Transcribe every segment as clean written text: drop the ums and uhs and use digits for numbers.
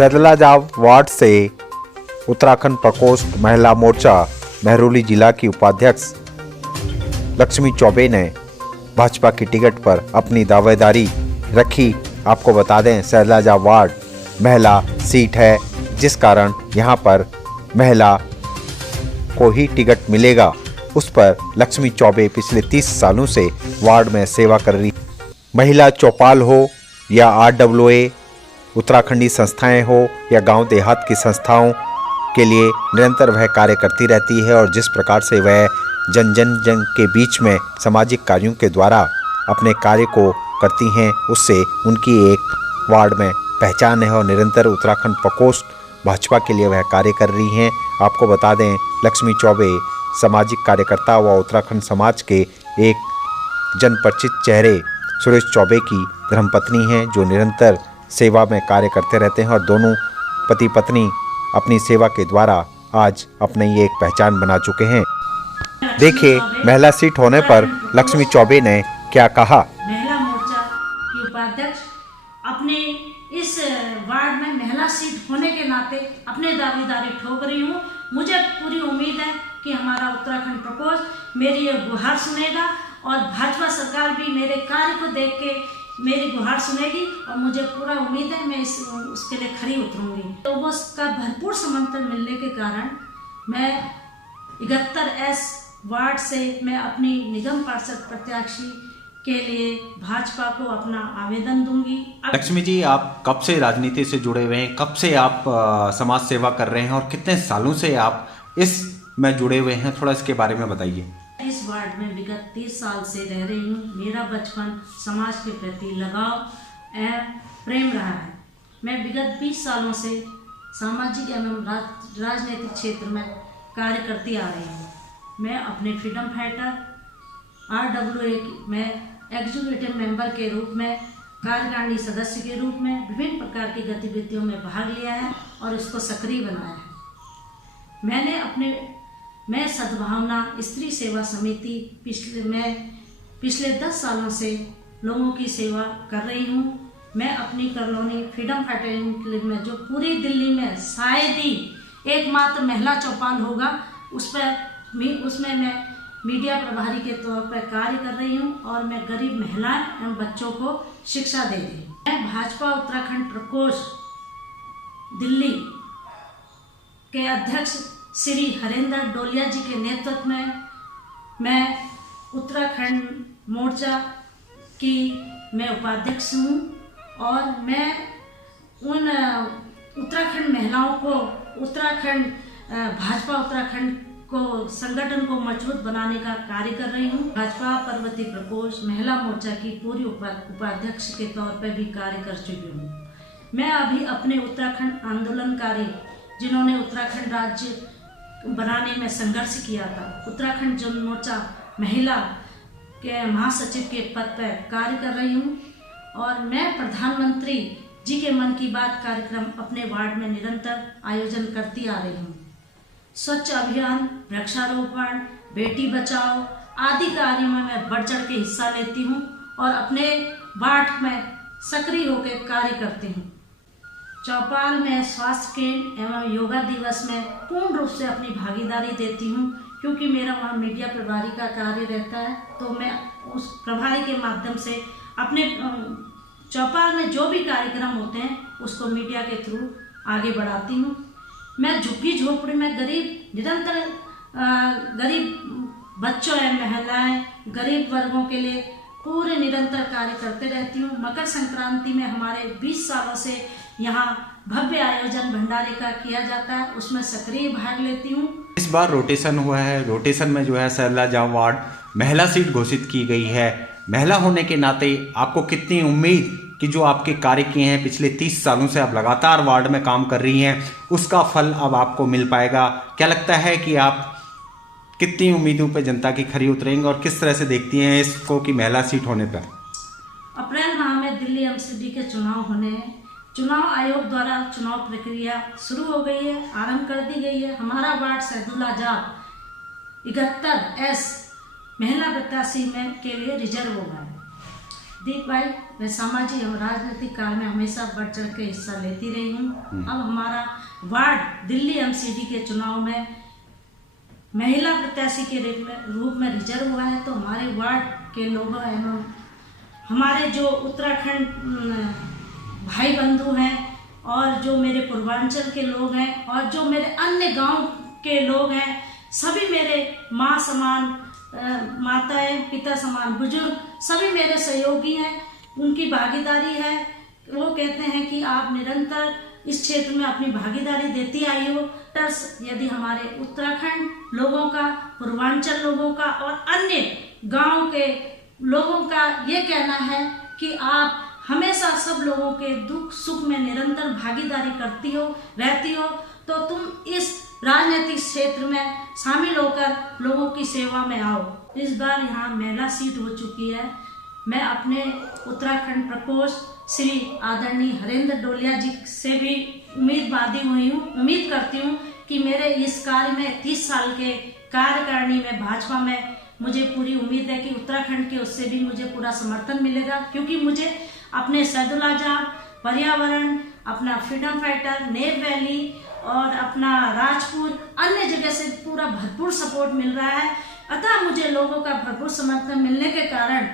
सैदलाजाब ward से उत्तराखंड प्रकोष्ठ महिला मोर्चा महरौली जिला की उपाध्यक्ष लक्ष्मी चौबे ने भाजपा की टिकट पर अपनी दावेदारी रखी। आपको बता दें, सैदलाजाब वार्ड महिला सीट है, जिस कारण यहां पर महिला को ही टिकट मिलेगा। उस पर लक्ष्मी चौबे पिछले 30 सालों से वार्ड में सेवा कर रही। महिला चौपाल हो या RWA, उत्तराखंडी संस्थाएं हो या गांव देहात की संस्थाओं के लिए निरंतर वह कार्य करती रहती है और जिस प्रकार से वह जन के बीच में सामाजिक कार्यों के द्वारा अपने कार्य को करती हैं, उससे उनकी एक वार्ड में पहचान है और निरंतर उत्तराखंड प्रकोष्ठ भाजपा के लिए वह कार्य कर रही हैं। आपको बता दें, लक्ष्मी चौबे सामाजिक कार्यकर्ता व उत्तराखंड समाज के एक जनपरिचित चेहरे सुरेश चौबे की धर्मपत्नी हैं, जो निरंतर सेवा में कार्य करते रहते हैं और दोनों पति पत्नी अपनी सेवा के द्वारा आज अपने ये एक पहचान बना चुके हैं। देखिए महिला सीट होने पर लक्ष्मी चौबे ने क्या कहा। महिला मोर्चा की उपाध्यक्ष अपने इस वार्ड में महिला सीट होने के नाते अपने दावेदारी ठोक रही हूँ। मुझे पूरी उम्मीद है कि हमारा उत्तराखंड प्रकोष्ठ मेरी ये गुहार सुनेगा और भाजपा सरकार भी मेरे कार्य को देख के मेरी गुहार सुनेगी और मुझे पूरा उम्मीद है मैं उसके लिए खरी उतरूंगी। लोगों का भरपूर समर्थन मिलने के कारण मैं 71S वार्ड से मैं अपनी निगम पार्षद प्रत्याशी के लिए भाजपा को अपना आवेदन दूंगी। लक्ष्मी जी, आप कब से राजनीति से जुड़े हुए हैं? कब से आप समाज सेवा कर रहे हैं और कितने सालों से आप इस में जुड़े हुए हैं? थोड़ा इसके बारे में बताइए। इस वार्ड में विगत 30 साल से रह रही हूँ। मेरा बचपन समाज के प्रति लगाव एवं प्रेम रहा है। मैं विगत 20 सालों से सामाजिक एवं राजनीतिक क्षेत्र में कार्य करती आ रही हूँ। मैं अपने फ्रीडम फाइटर RWA में एग्जीक्यूटिव मेंबर के रूप में, कार्यकारिणी सदस्य के रूप में विभिन्न प्रकार की गतिविधियों में भाग लिया है और इसको सक्रिय बनाया है। मैं सद्भावना स्त्री सेवा समिति पिछले 10 सालों से लोगों की सेवा कर रही हूँ। मैं अपनी कॉलोनी फ्रीडम फाइटर क्लब में, जो पूरी दिल्ली में शायद ही एकमात्र महिला चौपाल होगा, उसमें मैं मीडिया प्रभारी के तौर पर कार्य कर रही हूँ और मैं गरीब महिलाएं एवं बच्चों को शिक्षा दे रही हूँ। मैं भाजपा उत्तराखंड प्रकोष्ठ दिल्ली के अध्यक्ष श्री हरेंद्र डोलिया जी के नेतृत्व में मैं उत्तराखंड मोर्चा की मैं उपाध्यक्ष हूँ और मैं उन उत्तराखंड महिलाओं को भाजपा उत्तराखंड को संगठन को मजबूत बनाने का कार्य कर रही हूँ। भाजपा पर्वतीय प्रकोष्ठ महिला मोर्चा की पूरी उपाध्यक्ष के तौर पर भी कार्य कर चुकी हूँ। मैं अभी अपने उत्तराखंड आंदोलनकारी, जिन्होंने उत्तराखंड राज्य बनाने में संघर्ष किया था, उत्तराखंड जन मोर्चा महिला के महासचिव के पद पर कार्य कर रही हूँ और मैं प्रधानमंत्री जी के मन की बात कार्यक्रम अपने वार्ड में निरंतर आयोजन करती आ रही हूँ। स्वच्छ अभियान, वृक्षारोपण, बेटी बचाओ आदि कार्यों में मैं बढ़ चढ़ के हिस्सा लेती हूँ और अपने वार्ड में सक्रिय होकर कार्य करती हूँ। चौपाल में स्वास्थ्य केंद्र एवं योगा दिवस में पूर्ण रूप से अपनी भागीदारी देती हूँ, क्योंकि मेरा वहाँ मीडिया प्रभारी का कार्य रहता है, तो मैं उस प्रभारी के माध्यम से अपने चौपाल में जो भी कार्यक्रम होते हैं उसको मीडिया के थ्रू आगे बढ़ाती हूँ। मैं झुग्गी झोपड़ी में निरंतर गरीब बच्चों एवं महिलाएं, गरीब वर्गों के लिए पूरे निरंतर कार्य करते रहती हूँ। मकर संक्रांति में हमारे 20 सालों से यहाँ भव्य आयोजन भंडारे का किया जाता है, उसमें सक्रिय भाग लेती हूँ। इस बार रोटेशन हुआ है। रोटेशन में जो है सैदलाजाब वार्ड महिला सीट घोषित की गई है। महिला होने के नाते आपको कितनी उम्मीद कि जो आपके कार्य किए हैं पिछले 30 सालों से आप लगातार वार्ड में काम कर रही हैं, उसका फल अब आपको मिल पाएगा? क्या लगता है कि आप कितनी उम्मीदों पे जनता की खरी उतरेंगे और किस तरह से देखती हैं इसको कि महिला सीट होने पर? अप्रैल माह में दिल्ली MCD के चुनाव होने हैं। चुनाव आयोग द्वारा चुनाव प्रक्रिया शुरू हो गई है, आरंभ कर दी गई है। हमारा वार्ड सैदलाजाब 71S महिला प्रत्याशी में के लिए रिजर्व होगा। दीप भाई, मैं सामाजिक एवं राजनीतिक कार्य में हमेशा बढ़ चढ़ के हिस्सा लेती रही हूँ। अब हमारा वार्ड दिल्ली एमसीडी के चुनाव में महिला प्रत्याशी के रूप में रिजर्व हुआ है, तो हमारे वार्ड के लोगों एवं हमारे जो उत्तराखंड भाई बंधु हैं और जो मेरे पूर्वांचल के लोग हैं और जो मेरे अन्य गांव के लोग हैं, सभी मेरे माँ समान माताएं, पिता समान बुजुर्ग सभी मेरे सहयोगी हैं, उनकी भागीदारी है। वो कहते हैं कि आप निरंतर इस क्षेत्र में अपनी भागीदारी देती आई हो। यदि हमारे उत्तराखंड लोगों का, पूर्वांचल लोगों का और अन्य गांव के लोगों का ये कहना है कि आप हमेशा सब लोगों के दुख सुख में निरंतर भागीदारी करती हो, रहती हो, तो तुम इस राजनीतिक क्षेत्र में शामिल होकर लोगों की सेवा में आओ। इस बार यहाँ महिला सीट हो चुकी है। मैं अपने उत्तराखंड प्रकोष्ठ श्री आदरणीय हरेंद्र डोलिया जी से भी उम्मीद करती हूँ कि मेरे इस कार्य में 30 साल के कार्यकारिणी में भाजपा में मुझे पूरी उम्मीद है कि उत्तराखंड के उससे भी मुझे पूरा समर्थन मिलेगा, क्योंकि मुझे अपने सैदुल आज़ाद, पर्यावरण, अपना फ्रीडम फाइटर, नेव वैली और अपना राजपुर अन्य जगह से पूरा भरपूर सपोर्ट मिल रहा है। अतः मुझे लोगों का भरपूर समर्थन मिलने के कारण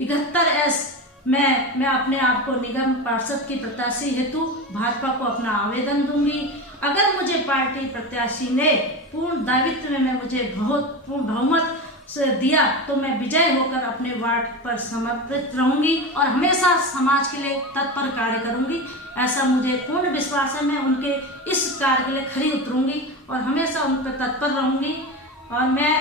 71S मैं अपने आप को निगम पार्षद की प्रत्याशी हेतु भाजपा को अपना आवेदन दूंगी। अगर मुझे पार्टी प्रत्याशी ने पूर्ण दायित्व में मुझे पूर्ण बहुमत से दिया तो मैं विजय होकर अपने वार्ड पर समर्पित रहूंगी और हमेशा समाज के लिए तत्पर कार्य करूंगी। ऐसा मुझे पूर्ण विश्वास है। मैं उनके इस कार्य के लिए खरी उतरूंगी और हमेशा उन पर तत्पर रहूंगी। और मैं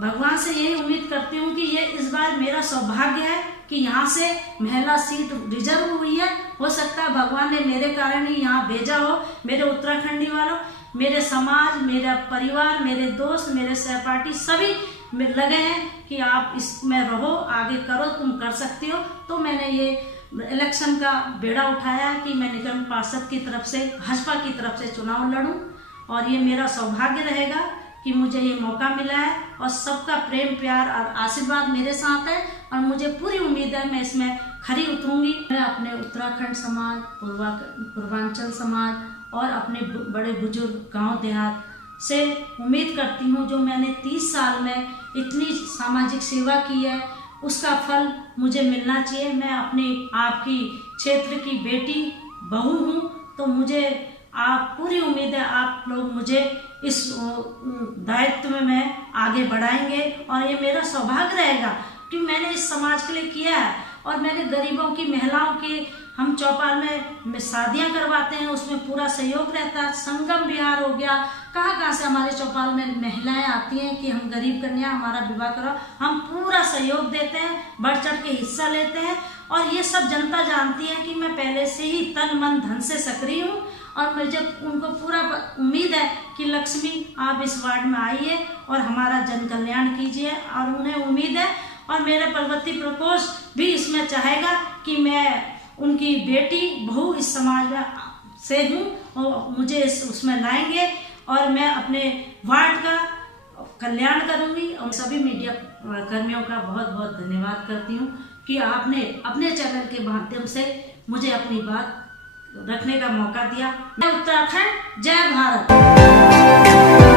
भगवान से यही उम्मीद करती हूँ कि ये इस बार मेरा सौभाग्य है कि यहाँ से महिला सीट रिजर्व हुई है। हो सकता है भगवान ने मेरे कारण ही यहाँ भेजा हो। मेरे उत्तराखंडी वालों, मेरे समाज, मेरा परिवार, मेरे दोस्त, मेरे सहपाठी सभी लगे हैं कि आप इसमें रहो, आगे करो, तुम कर सकती हो। तो मैंने ये इलेक्शन का बेड़ा उठाया कि मैं निगम पार्षद की तरफ से, भाजपा की तरफ से चुनाव लड़ूं और ये मेरा सौभाग्य रहेगा कि मुझे ये मौका मिला है और सबका प्रेम प्यार और आशीर्वाद मेरे साथ है और मुझे पूरी उम्मीद है मैं इसमें खरी उतरूंगी। मैं अपने उत्तराखंड समाज, पूर्वांचल समाज और अपने बड़े बुजुर्ग गांव देहात से उम्मीद करती हूँ, जो मैंने 30 साल में इतनी सामाजिक सेवा की है उसका फल मुझे मिलना चाहिए। मैं अपनी आपकी क्षेत्र की बेटी बहू हूँ, तो मुझे आप पूरी उम्मीद है आप लोग मुझे इस दायित्व में मैं आगे बढ़ाएंगे और ये मेरा सौभाग्य रहेगा कि मैंने इस समाज के लिए किया है। और मैंने गरीबों की, महिलाओं की, हम चौपाल में शादियां करवाते हैं, उसमें पूरा सहयोग रहता है। संगम विहार हो गया, कहाँ से हमारे चौपाल में महिलाएं आती हैं कि हम गरीब कन्या हमारा विवाह कराओ, हम पूरा सहयोग देते हैं, बढ़ चढ़ के हिस्सा लेते हैं। और ये सब जनता जानती है कि मैं पहले से ही तन मन धन से सक्रिय हूँ और मुझे उनको पूरा उम्मीद है कि लक्ष्मी आप इस वार्ड में आइए और हमारा जन कल्याण कीजिए। और उन्हें उम्मीद है और मेरे पर्वतीय प्रकोष्ठ भी इसमें चाहेगा कि मैं उनकी बेटी बहू इस समाज में से हूँ और मुझे उसमें लाएंगे और मैं अपने वार्ड का कल्याण करूँगी। और सभी मीडिया कर्मियों का बहुत बहुत धन्यवाद करती हूँ कि आपने अपने चैनल के माध्यम से मुझे अपनी बात रखने का मौका दिया। मैं उत्तराखंड, जय भारत।